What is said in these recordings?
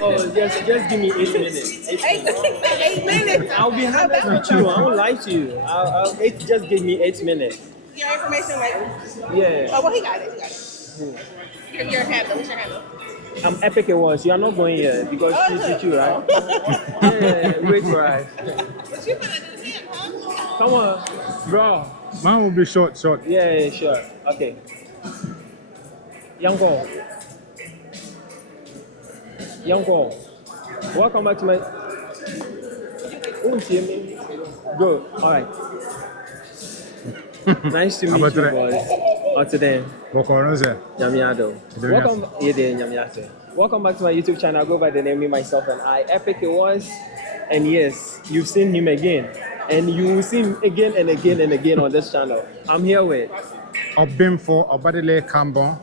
Oh, just give me 8 minutes. 8 minutes. 8 minutes. I'll be honest with you. I won't lie to you. Just give me 8 minutes. Your information later. Yeah. Oh, well, he got it. He got it. Your handle. What's your handle? I'm epic at once. You are not going yet because she's with you, right? Yeah, wait for us. But you gonna do him, huh? Come on, bro. Mine will be short. Yeah, sure. Okay. Young girl, welcome back to my. Oh, see me. Good. All right. Nice to meet you, boys. Today. Nyamiado. Welcome back to my YouTube channel. I go by the name me, myself, and I. Epic it was. And yes, you've seen him again. And you will see him again and again and again on this channel. I'm here with Ɔbenfo O Kambon.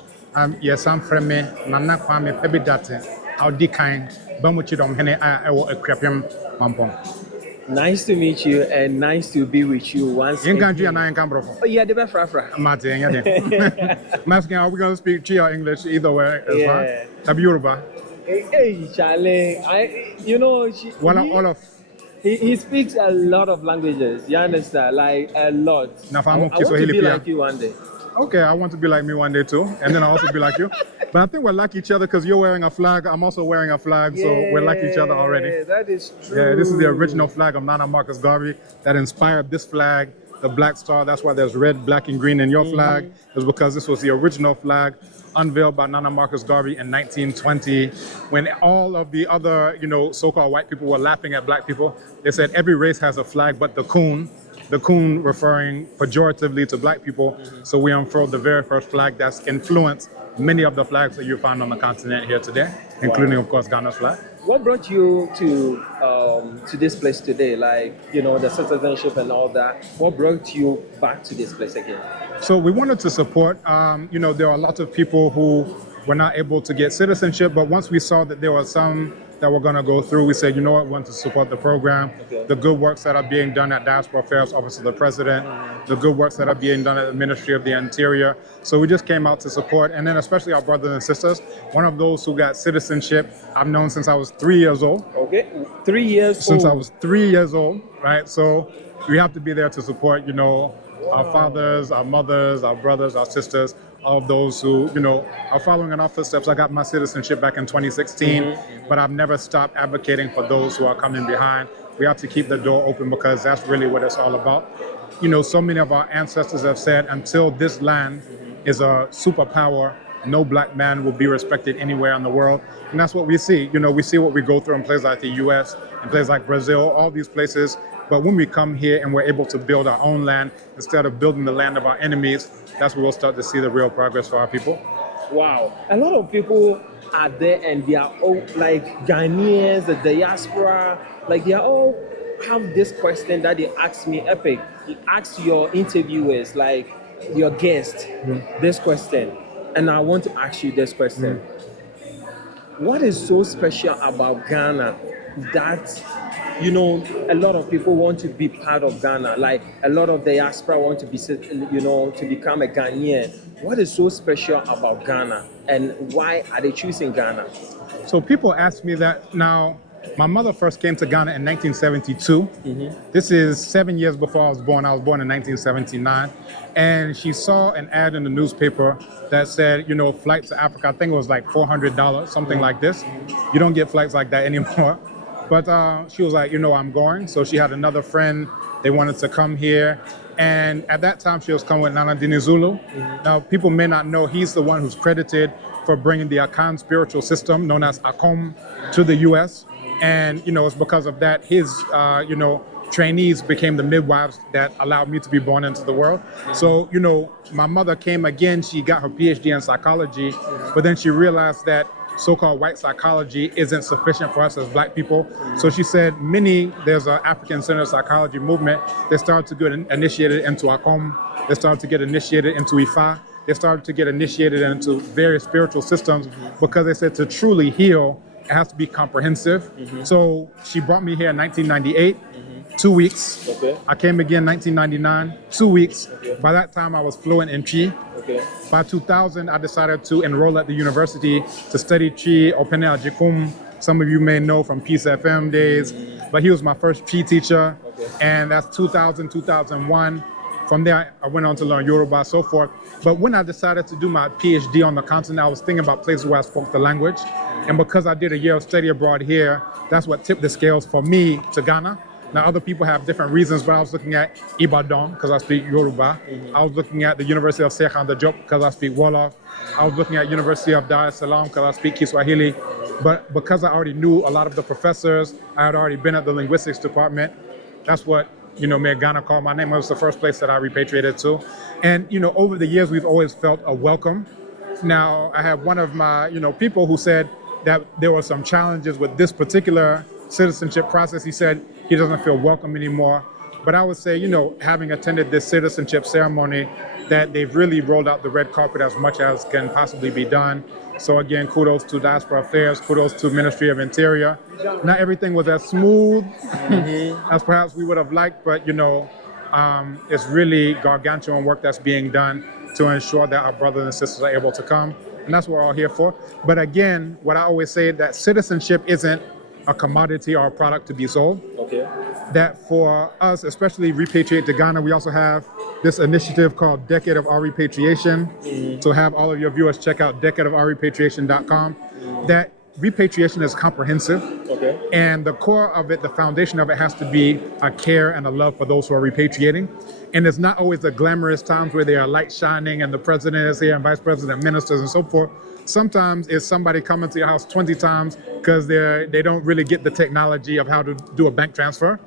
Yes, I'm from me. Nana Kwame Pebidate. I'll decline. Bamuchidom Hene Ewo Ekrapim Mampong. nice to meet you and nice to be with you once In country and I in Cambro. Oh, yeah, the best Frafra. Martin, I'm asking, are we going to speak Chi or English? Either way, as Yeah. well. Yoruba. Hey, Charlie. All of. He speaks a lot of languages. You understand? Like a lot. I want to be like you one day. Okay, I want to be like me one day too, and then I'll also be like you. But I think we're like each other because you're wearing a flag, I'm also wearing a flag, so we're like each other already. Yeah, that is true. Yeah, this is the original flag of Nana Marcus Garvey that inspired this flag, the Black Star. That's why there's red, black, and green in your flag. It was because this was the original flag unveiled by Nana Marcus Garvey in 1920, when all of the other, so-called white people were laughing at black people. They said every race has a flag but the coon referring pejoratively to black people. So we unfurled the very first flag that's influenced many of the flags that you find on the continent here today, including, of course, Ghana's flag. What brought you to this place today? Like, the citizenship and all that. What brought you back to this place again? So we wanted to support, there are a lot of people who were not able to get citizenship, but once we saw that there were some that we're going to go through, we said, we want to support the program, the good works that are being done at Diaspora Affairs Office of the President, the good works that are being done at the Ministry of the Interior. So we just came out to support, and then especially our brothers and sisters. One of those who got citizenship, I've known since I was 3 years old. Okay, 3 years Since I was 3 years old, right? So we have to be there to support, our fathers, our mothers, our brothers, our sisters, all of those who, are following in our footsteps. I got my citizenship back in 2016, but I've never stopped advocating for those who are coming behind. We have to keep the door open because that's really what it's all about. So many of our ancestors have said, until this land is a superpower, no black man will be respected anywhere in the world. And that's what we see. We see what we go through in places like the US, in places like Brazil, all these places. But when we come here and we're able to build our own land instead of building the land of our enemies, that's where we'll start to see the real progress for our people. Wow. A lot of people are there and they are all like Ghanaians, the diaspora, like they are all have this question that they ask me, Epic. You ask your interviewers, like your guest, this question. And I want to ask you this question. What is so special about Ghana that a lot of people want to be part of Ghana, like a lot of diaspora want to be, to become a Ghanaian. What is so special about Ghana and why are they choosing Ghana? So people ask me that now. My mother first came to Ghana in 1972. This is 7 years before I was born. I was born in 1979. And she saw an ad in the newspaper that said, flights to Africa, I think it was like $400, something like this. You don't get flights like that anymore. But she was like, I'm going. So she had another friend. They wanted to come here. And at that time, she was coming with Nana Dinizulu. Now, people may not know, he's the one who's credited for bringing the Akan spiritual system, known as Akom, to the U.S. And, it's because of that, his, trainees became the midwives that allowed me to be born into the world. So, my mother came again, she got her PhD in psychology, but then she realized that so-called white psychology isn't sufficient for us as black people. So she said there's an African-centered psychology movement. They started to get initiated into Akom. They started to get initiated into Ifa. They started to get initiated into various spiritual systems because they said to truly heal, it has to be comprehensive. So she brought me here in 1998, 2 weeks. Okay. I came again 1999, 2 weeks. Okay. By that time, I was fluent in Chi. Okay. By 2000, I decided to enroll at the university to study Chi, Opene Ajikum, some of you may know from Peace FM days, but he was my first P teacher, and that's 2000, 2001. From there, I went on to learn Yoruba, so forth. But when I decided to do my PhD on the continent, I was thinking about places where I spoke the language. And because I did a year of study abroad here, that's what tipped the scales for me to Ghana. Now, other people have different reasons, but I was looking at Ibadan, because I speak Yoruba. I was looking at the University of Sheikh Anta Diop, because I speak Wolof. I was looking at University of Dar es Salaam, because I speak Kiswahili. But because I already knew a lot of the professors, I had already been at the linguistics department. That's what made Ghana call my name. It was the first place that I repatriated to. And, over the years, we've always felt a welcome. Now, I have one of my, people who said that there were some challenges with this particular citizenship process. He said he doesn't feel welcome anymore. But I would say, having attended this citizenship ceremony, that they've really rolled out the red carpet as much as can possibly be done. So again, kudos to Diaspora Affairs, kudos to Ministry of Interior. Not everything was as smooth as perhaps we would have liked, but it's really gargantuan work that's being done to ensure that our brothers and sisters are able to come. And that's what we're all here for. But again, what I always say, that citizenship isn't a commodity or a product to be sold. Okay. That for us, especially Repatriate to Ghana, we also have this initiative called Decade of Our Repatriation. So have all of your viewers check out decadeofourrepatriation.com. That repatriation is comprehensive. Okay. And the core of it, the foundation of it, has to be a care and a love for those who are repatriating. And it's not always the glamorous times where there are lights shining and the president is here and vice president, ministers and so forth. Sometimes it's somebody coming to your house 20 times because they don't really get the technology of how to do a bank transfer.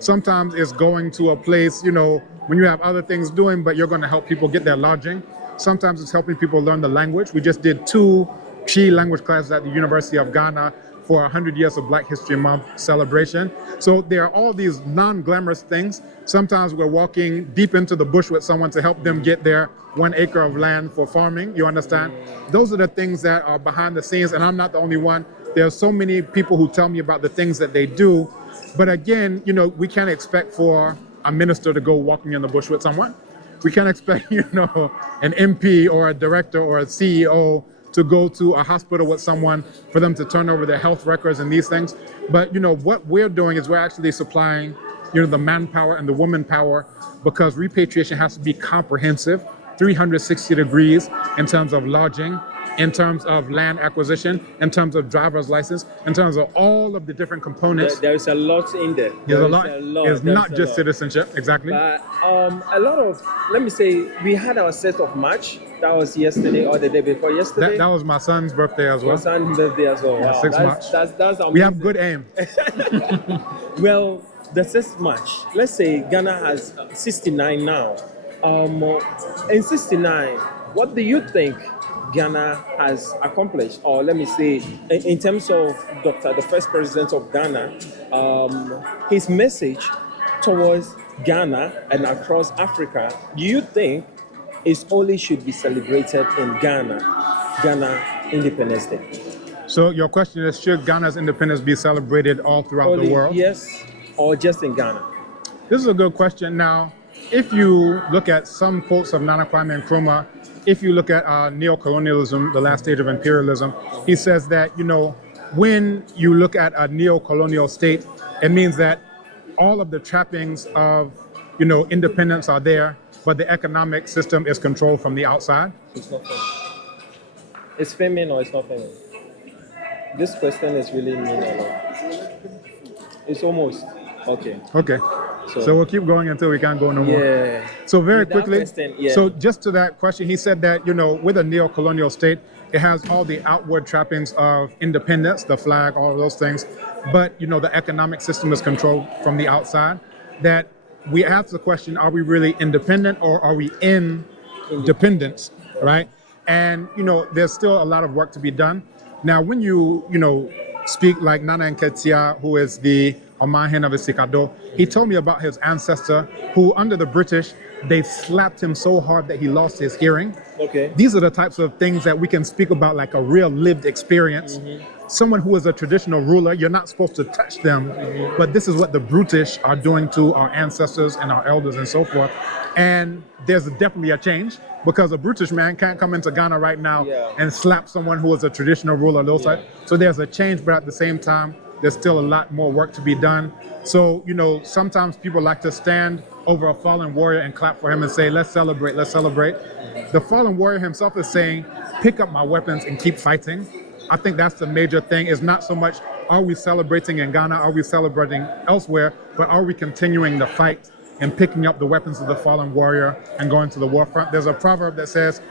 Sometimes it's going to a place, when you have other things doing, but you're going to help people get their lodging. Sometimes it's helping people learn the language. We just did 2 Chi language classes at the University of Ghana for 100 years of Black History Month celebration. So there are all these non-glamorous things. Sometimes we're walking deep into the bush with someone to help them get their 1 acre of land for farming, you understand? Those are the things that are behind the scenes, and I'm not the only one. There are so many people who tell me about the things that they do. But again, we can't expect for a minister to go walking in the bush with someone. We can't expect, an MP or a director or a CEO to go to a hospital with someone for them to turn over their health records and these things. But, what we're doing is we're actually supplying, the manpower and the woman power, because repatriation has to be comprehensive, 360 degrees in terms of lodging, in terms of land acquisition, in terms of driver's license, in terms of all of the different components. There is a lot in there. There's a lot. It's not just citizenship, exactly. But a lot of, let me say, we had our set of March. That was yesterday or the day before yesterday. That was my son's birthday as well. My son's birthday as well. Yeah, Wow. 6 March. That's amazing. We have good aim. Well, the 6th March, let's say Ghana has 69 now. In 69, what do you think Ghana has accomplished? Or let me say, in terms of the first president of Ghana, his message towards Ghana and across Africa, do you think it only should be celebrated in Ghana Independence Day? So your question is, should Ghana's independence be celebrated all throughout Only, the world? yes, or just in Ghana? This is a good question. Now, if you look at some quotes of Nana Kwame Nkrumah, if you look at neo-colonialism, the last stage of imperialism, he says that, when you look at a neo-colonial state, it means that all of the trappings of, independence are there, but the economic system is controlled from the outside. It's not feminine. It's feminine or it's not feminine? This question is really mean a lot. It's almost. Okay. Okay. So we'll keep going until we can't go no more. Yeah. So very With that quickly, question, yeah. so just to that question, he said that, with a neo-colonial state, it has all the outward trappings of independence, the flag, all of those things. But, the economic system is controlled from the outside. That we ask the question, are we really independent or are we in dependence, right? And, there's still a lot of work to be done. Now, when you speak like Nana Nketia, who is the Omahen of Isikado, he told me about his ancestor who, under the British, they slapped him so hard that he lost his hearing. Okay. These are the types of things that we can speak about, like a real lived experience someone who is a traditional ruler, you're not supposed to touch them, but this is what the brutish are doing to our ancestors and our elders and so forth. And there's definitely a change because a brutish man can't come into Ghana right now and slap someone who is a traditional ruler. So there's a change, but at the same time, there's still a lot more work to be done. So, you know, sometimes people like to stand over a fallen warrior and clap for him and say, let's celebrate, let's celebrate. The fallen warrior himself is saying, pick up my weapons and keep fighting. I think that's the major thing. It's not so much, are we celebrating in Ghana? Are we celebrating elsewhere? But are we continuing the fight and picking up the weapons of the fallen warrior and going to the war front? There's a proverb that says,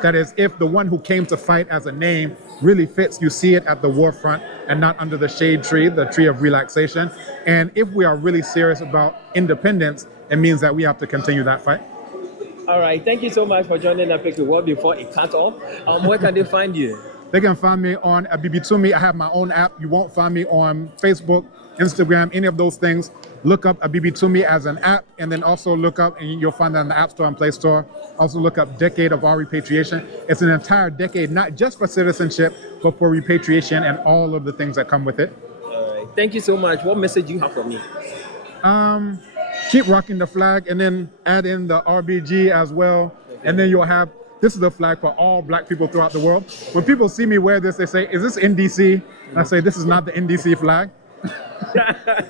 that is, if the one who came to fight as a name really fits, you see it at the war front and not under the shade tree, the tree of relaxation. And if we are really serious about independence, it means that we have to continue that fight. All right. Thank you so much for joining Epic Reward before it cut off. Where can they find you? They can find me on Abibitumi. I have my own app. You won't find me on Facebook, Instagram, any of those things. Look up Abibitumi as an app, and then also look up, and you'll find that in the App Store and Play Store. Also look up Decade of Our Repatriation. It's an entire decade, not just for citizenship, but for repatriation and all of the things that come with it. All right. Thank you so much. What message do you have for me? Keep rocking the flag, and then add in the RBG as well. Okay. And then you'll have, this is the flag for all black people throughout the world. When people see me wear this, they say, is this NDC? And I say, this is not the NDC flag.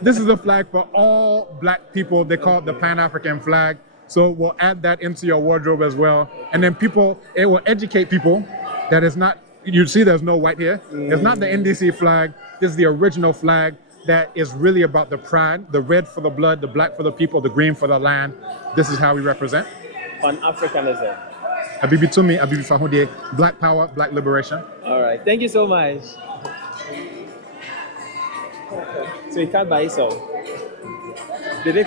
This is the flag for all black people. They call it the Pan-African flag. So we'll add that into your wardrobe as well. And then it will educate people that it's not, you see there's no white here. It's not the NDC flag. This is the original flag that is really about the pride, the red for the blood, the black for the people, the green for the land. This is how we represent. Pan-Africanism. Abibitumi, Abibi Fahudie, Black Power, Black Liberation. All right. Thank you so much. So you can't buy some. Did they